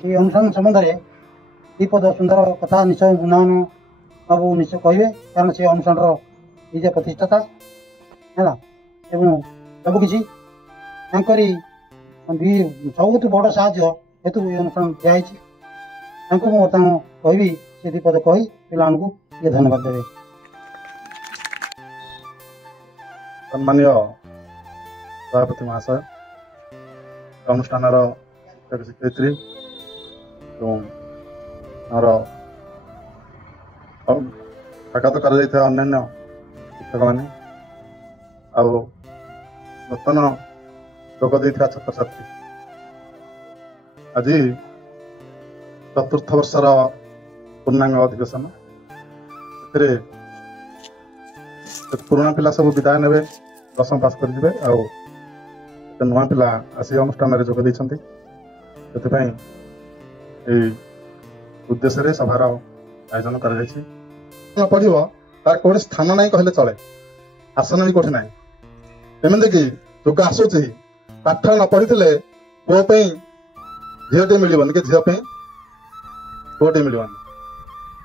ये अनुष्ठान संबंध में दीपद सुंदर कथा निश्चय गुणन बाबू निश्चय कहे कारण से अनुष्ठान निजे प्रतिष्ठाता है सबकि सब बड़ साहय हेतु अनुष्ठान दिखाई बर्तमान कहि से दीपद कही पिला ये धन्यवाद देवे। सम्मान्य सभापति महाशय अनुष्ठान शिक्षयित्री आघात कर अन्य शिक्षक मैंने नूतन जोग दे छात्र छात्री आज चतुर्थ वर्षर पूर्णांग अधिवेशन पुराणा पिला सब विदाय ने दशम पास करेंगे नुआ पिला आसी अनुष्ठान जोग देते उद्देश्य सभार आयोजन कर पड़ो तार कौन स्थान ना कहले चले आसन भी कौटी ना एमती कि जोग आसूची पाठ न पढ़ी पुओं झीटे मिलनी कि झीप पुओटे मिलवानी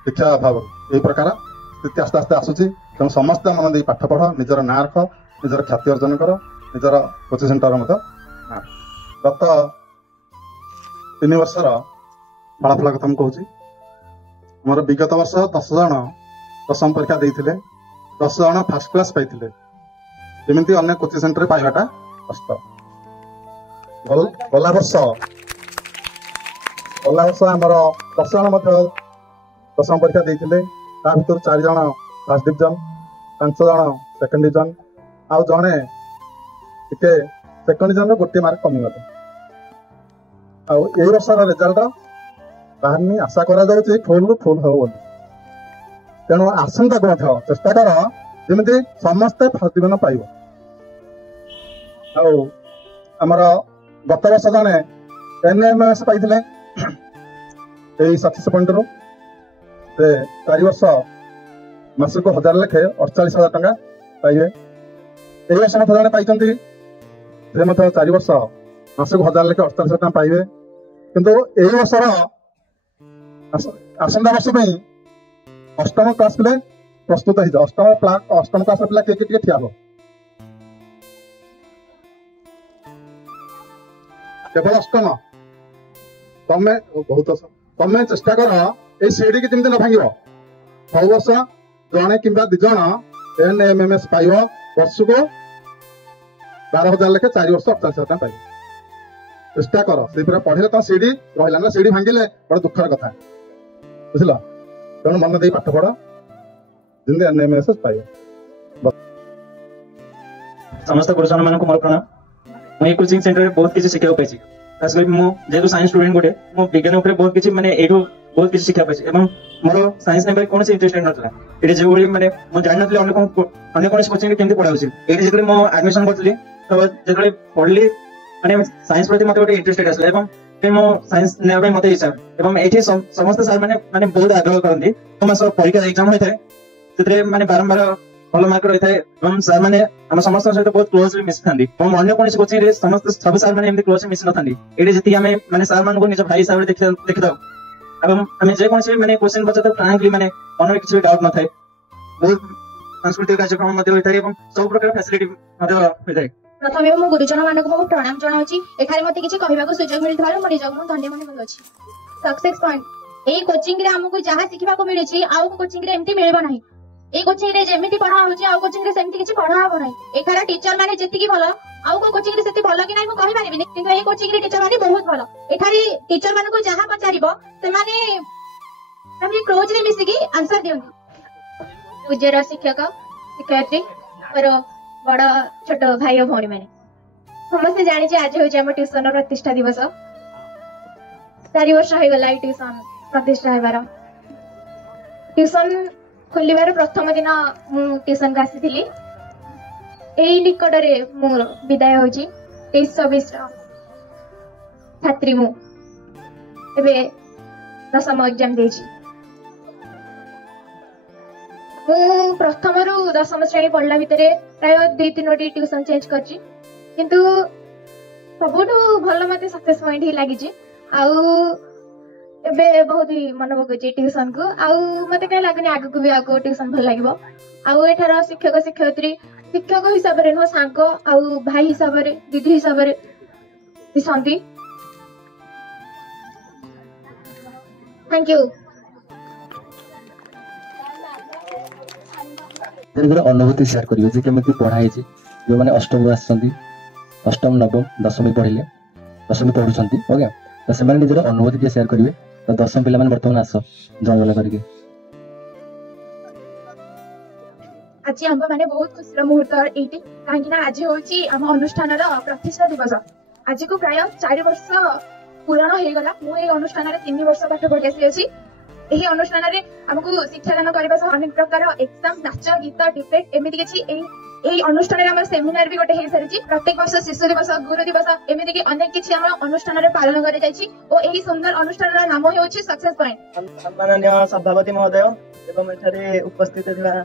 शिक्षा अभाव यही प्रकार स्थिति आस्ते आस्ते आसूची तेणु समस्त मन दे पाठ पढ़ निजर ना रख निजर ख्याति अर्जन कर निजर कोचिंग सेंटर गत 3 वर्षर फलाफल कथा मुझे मोर विगत वर्ष 10 जन दशम परीक्षा देते 10 जन फास्ट क्लास पाई एमती अन्य कोचिंग सेंटर पाइबाटा कष्ट गला वर्ष आमर 10 जन दशम परीक्षा देते भर 4 जन फर्स्ट डिविजन 5 जन सेकेंड डिविजन आउ जड़े टे सेकेंड डिविजन गोटे मार्क कमिगले आई वर्ष रिजल्ट बाहर आशा करा फुल रु फुल हम तेणु आसंता को चेष्टा कर जमी समस्ते फर्स्ट डिविजन पाइब आमर गत वर्ष जड़े NMS पाई सक्सेस पॉइंट रू 4 वर्ष मासक 1000 लेखे 48,000 टंका पाइबे यही वर्ष मत जड़े पाई 4 वर्ष मासक 1000 लेखे 48,000 टंका पाइबे किंतु यही वर्षर आसंता वर्ष अष्टम क्लास पिले प्रस्तुत हो अष्टम क्लास पिला किए ठिया हो केवल अष्टम तमें बहुत तमें चेष्टा कर ये सीढ़ी की जमी न भांग 6 वर्ष जड़े कि 2 जन NMS पाइब वर्ष को 12,000 लेखे 4 वर्ष 48,000 टका पाइब चेष्टा कर से पूरा पढ़े तो सीढ़ी रहा सीढ़ी भांगिले बड़ा दुखर कथा बुझल तेणु मन दे पाठ पढ़ जमी NMS पाइब। समस्त गुरुजन मान मोर प्रणाम मुझे कोचिंग सेंटर बहुत किसी शिक्षा पाई खास कर जेहतु साइंस स्टूडेंट गोटे मो विज्ञान बहुत किसी माने एठो बहुत किसी शिक्षा पाई एवं मोर साइंस ने कौन इंटरेस्ट नथला एटे जो माने मो जान नथले अन्य कौन कोचिंग रे केमती पढ़ाउछि एटे जेतले मो एडमिशन करथली तो जेतले पढ़ली माने साइंस प्रति मते गोटे इंटरेस्टेड आसला एवं फिर मो साइंस ने मते इच्छा एवं एठी समस्त सर माने माने बहुत आग्रह करंती तो मास परीक्षा एग्जाम होय थाए तेरे माने बारंबार भल मार्क रही है सार मैंने आम समस्त सहित बहुत क्लोजली मिसी था अन्य कौन कोचिंग रे समस्त सब सार मैंने क्लोजली मिसी ना ये जी आम मैंने सार मान निज भाई हिसाब से देखी था आम जेकोसी मैंने क्वेश्चन पचार फ्रांकली मैंने मन में किसी डाउट न था बहुत सांस्कृतिक कार्यक्रम होता है सब प्रकार फैसिलिटी होता है। प्रथम मो गुरुजन मानक मो प्रणाम जनाउछि एखारे मते किछि कहबाको सुजोग मिलिथार मो निजक धन्य मन अछि। सक्सेस पॉइंट एई कोचिंग रे हमकु जहा सिखिबा को मिलि छि आउ कोचिंग रे एम्ति मिलबो नाही ए कोचिंग रे जेमिति पढ़ा होछि आउ कोचिंग रे सेमति किछि पढ़ा हो नाही एखारा टीचर माने जेति की भलो आउ को कोचिंग रे सेति भलो कि नाही मो कहि पारिबिनी किंतु ए कोचिंग रे टीचर माने बहुत भलो एखारी टीचर माने को जहा पचारिबो से माने हम क्लोज रे मिसि की आंसर दियंती पूज्यर शिक्षक शिक्षयित्री और बड़ छोट भाई और भौणी मैंने समस्त जानी आज हूँ आम ट्यूशन प्रतिष्ठा दिवस 4 वर्ष हो गला ट्यूशन प्रतिष्ठा होबार ट्यूशन खोलिबार प्रथम दिन मु ट्यूशन को आसी एई निकट रे मोर विदाय होची 23-24 छात्री मु एबे दशम एग्जाम देछि मु प्रथम रु दशम श्रेणी पढ़ला भितरे प्राय 2-3 ट्यूशन चेंज करछि किंतु सबुठु भल मते सक्सेस पॉइंट ही लागि छि आउ ଏବେ ବହୁତ ହି ମନେ ପକଉଛି ଟ୍ୟୁସନ କୁ। ଆଉ ମତେ କାହିଁ ଲାଗୁନି ଆଗକୁ ବି ଆଗକୁ ଟ୍ୟୁସନ ଭଲ ଲାଗିବ। ଆଉ ଏଠାର ଶିକ୍ଷକ ଶିକ୍ଷୟିତ୍ରୀ ଶିକ୍ଷକ ହିସାବରେ ନୁହଁ, ସାଙ୍ଗ ଆଉ ଭାଇ ହିସାବରେ, ଦିଦି ହିସାବରେ ଦିଶନ୍ତି। Thank you. अनुभूति शेयर करियो जे केमिति पढ़ाई जे जो माने अष्टम आछंती, अष्टम नवम दशमी पढ़िले, दशमी पढ़ुछंती ओके, तो से माने निजर अनुभूति के शेयर करिवे। तो दशम पिला माने वर्तमान आस जंगल करके आज हम माने बहुत खुशी मुहूर्त एटी काहेकि ना आज होची हम अनुष्ठान प्रतिष्ठा दिवस। आज को प्राय 4 वर्ष पूरण हो गला। मु ए अनुष्ठान 3 वर्ष पाठ पढ़ी आसी। एही अनुष्ठान रे हमकु शिक्षादान करबा सह अनेक प्रकार एग्जाम, नाच, गीत, डिबेट एमिति किछि एही अनुष्ठान रे हमर सेमिनार भी गोटे हे सारिछि। प्रत्येक वर्ष शिशु दिवस, गुरु दिवस एमिति कि अनेक किछि हमर अनुष्ठान रे पालन करे जाइछि। ओ एही सुंदर अनुष्ठान रा नाम होछि सक्सेस पॉइंट। सम्माननीय सभापति महोदय एवं एठारे उपस्थित थिबा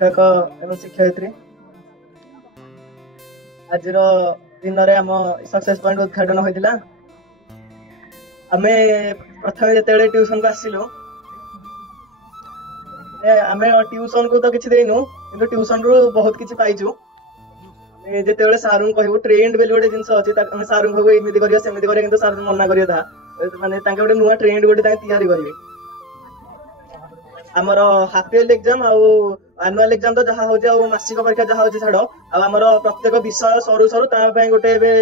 शिक्षक एवं शिक्षयित्री, आज दिन रे हम सक्सेस पॉइंट उद्घाटन होइतिला। आमे प्रथमे जेतेबेले ट्यूशन को आसिलु, आमे ट्यूशन को तो किछि देइनु, किंतु ट्यूशन रु बहुत किछि पाइछु। जेतेबेले सारू कहबो ट्रेंड बेली गोटे जिंस अछि, ताके सारू कहबो एमिति करियो सेमिति करियो, किंतु सारू मना करियो था माने ताके गोटे नुवा ट्रेंड गोटे ताके तयारी करिवे। हमर हाफ इयरली एग्जाम आ एनुअल एग्जाम तो जहा होजे आ मासिक परीक्षा जहा होजे छाडो, आ हमर प्रत्येक विषय सरू सरू ता पय गोटे एबे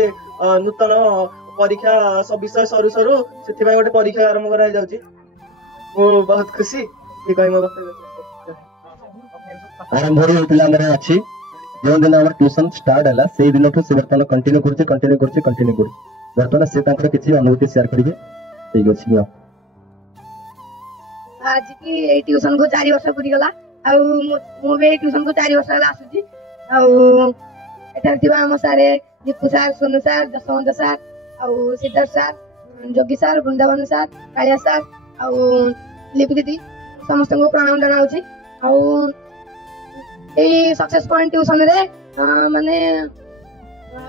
नूतन परीक्षा सब विषय सरू सरू सेति पय गोटे परीक्षा आरंभ करा जाउची। मो बहुत खुशी कि कहि मो बक्तव्य आरंभ होइतिला हमर अछि। जो दिन हमर ट्यूशन स्टार्ट हला सेही दिन ठो से वर्तमान कंटिन्यू करछि वर्तमान से ताकर किछि अनुभूति शेयर करिवे। ठीक अछि नियो। आज की ट्यूशन को 4 वर्ष पूरी गला। आ मु भी ट्यूशन को 4 वर्ष गला आसुची। आ एठार थिबा हम सारे Dipu sir, Sonu sir, Jaswant sir, आ Siddharth sir, Jogi sir, Vrindavan sir, Kalia sir, आ लिपि दीदी समस्त को प्रणाम जनाउची। आ एई सक्सेस पॉइंट ट्यूशन रे माने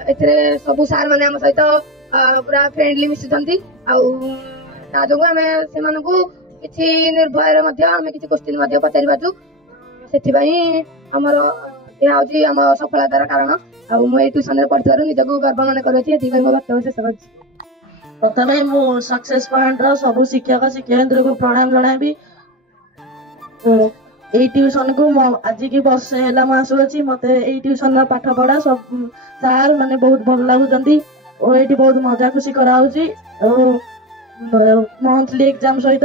एथरे सब सर माने हम सहित पूरा फ्रेंडली मिसुथंती। आ ता जोगु हमें से मानको किछि निर्भय मध्य आमे किछि क्वेश्चन मध्य पचारि बाजु। सेथि पई हमर या होची हम सफलतार कारण। आ मु ए ट्यूशन रे पढथारु निजको गर्व माने करछि। एथि पई मो बात शेष करछि। प्रथमे मु सक्सेस पॉइंट रो सब शिक्षक शिक्षयित्री को प्रणाम जणाबी। एई ट्यूशन को आज की वर्ष हैला म आसुछि। मते एई ट्यूशन रा पाठ पढा सब सार माने बहुत भल लागुचंती। ओ एठी बहुत मजा खुशी करा होची। मंथली एग्जाम सहित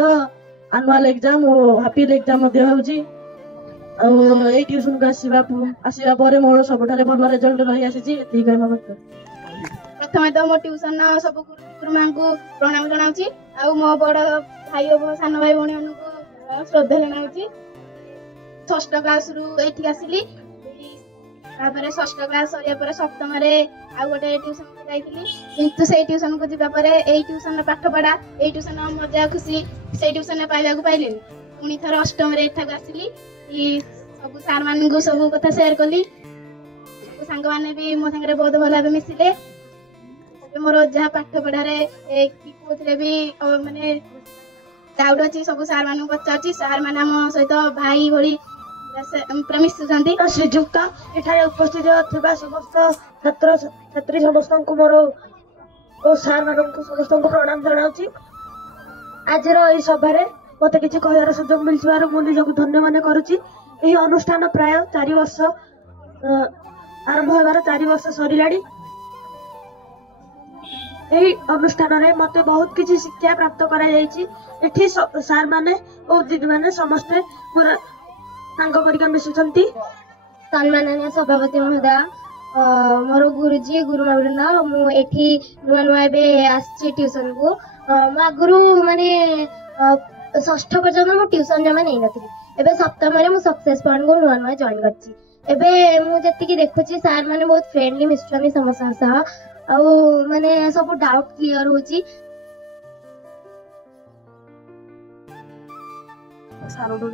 एनुअल एग्जाम और हाफ इयरली एग्जाम मध्ये होची। ए ट्यूशन को आसीबा परे मोर सबठारे भल रिजल्ट रही आसीची। एथि कहि म प्रथमे तो मो ट्यूशन सब गुरुमा को प्रणाम जनाउची। आ मो बड़ भाई और सान भाई भणी को श्रद्धा जनाउची। 6th क्लास रु एठी आसिली। तापरे 6th क्लास सरिया परे 7th रे आ गोटे ट्यूशन को जाइतिली। किंतु से ट्यूशन को जिबा परे एई ट्यूशन रे पाठ पढा, एई ट्यूशन मजा खुशी से ट्यूशन पाइबा को पाइलिन। पुनी थर 8th रे एठा आसिली। ई सब सार मान को सब कथा शेयर कली। संग माने भी मो संगे बहुत भल भाबे मिसिले। मोर जहा पाठ पढा रे की कोथले भी माने डाउट अछि सब सार मान को पचाछि। सार मान हम सहित भाई भली प्रमिस सुजंती। श्रीजुक्त एठारे उपस्थित थिबा समस्त छात्र छात्री समस्त को मोर ओ सार मानन को समस्त को प्रणाम जणाउछि। आज रो ई सभा रे मते किछि कहयार सुजोग मिलसिबार मु निजको धन्य माने करूछि। एही अनुष्ठान प्राय 4 वर्ष आरंभ होबार 4 वर्ष सरिलाडी। एही अनुष्ठान रे मते बहुत किछि शिक्षा प्राप्त करा जायछि। एठी सार माने ओ दीदी माने समस्त पूरा सांग परिका मिसुछंती। सम्माननीय सभापति महोदय, मोर गुरुजी गुरुमा वृंद, मु एठी नुआ नुआ बे आछि ट्यूशन को। मु आगुरु माने 6th पर्यंत मु ट्यूशन जमा नै नथि। एबे 7th रे मु सक्सेस पॉइंट को नुआ नुआ जॉइन करछि। एबे मु जति कि देखुछि सार माने बहुत फ्रेंडली मिसुछनी समस्या सह। आ माने सब डाउट क्लियर होछि।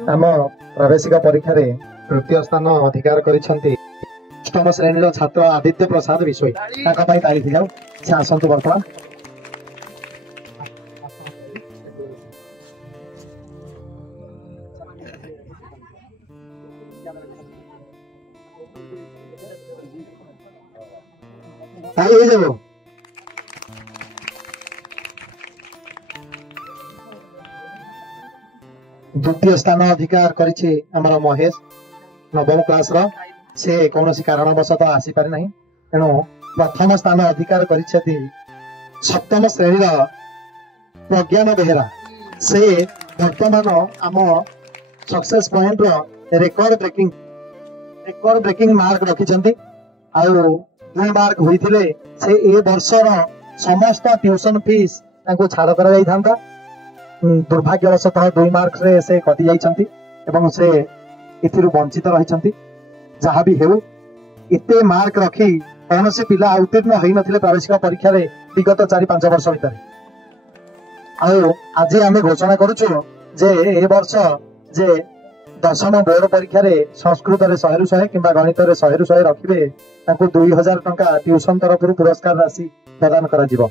आम प्रवेशिका परीक्षा रे तृतीय स्थान अधिकार करिसंती 8म श्रेणी छात्र आदित्य प्रसाद विषय। ताका पई ताली दिलाउ। से आसंतु वर्तमान হয়ে যাব। द्वितीय स्थान अधिकार करिछि हमर महेश नवम क्लास रो से कौन कारणवशतः आसी पारि नहीं तेणु प्रथम स्थान अधिकार करिछथि सप्तम श्रेणी प्रज्ञान बेहेरा से वर्तमान आम सक्सेस पॉइंट रो रेकॉर्ड ब्रेकिंग मार्क रखिछन्ति आउ 2 मार्क होइथिले से ए वर्षर समस्त ट्यूशन फीस ताको छाड़ करा जाई थांता दुर्भाग्यवशतः 2 मार्क रे से कटि जाइछन्ति एवं से इथिरु वंचित रहिछन्ति जहा भी हेउ इते मार्क रखी कौन से पिला उत्तीर्ण होई नथिले प्रवेशिक परीक्षा रे विगत 4-5 वर्ष भीतर आउ आज आमे घोषणा करूछु जे ए वर्ष जे दशम बोर्ड परीक्षा रे संस्कृत रे 100 रु 100 किंबा गणित रे 100 रु 100 रखिबे ताको 2000 टंका ट्यूशन तरफ पुरस्कार राशि प्रदान करा जिवो।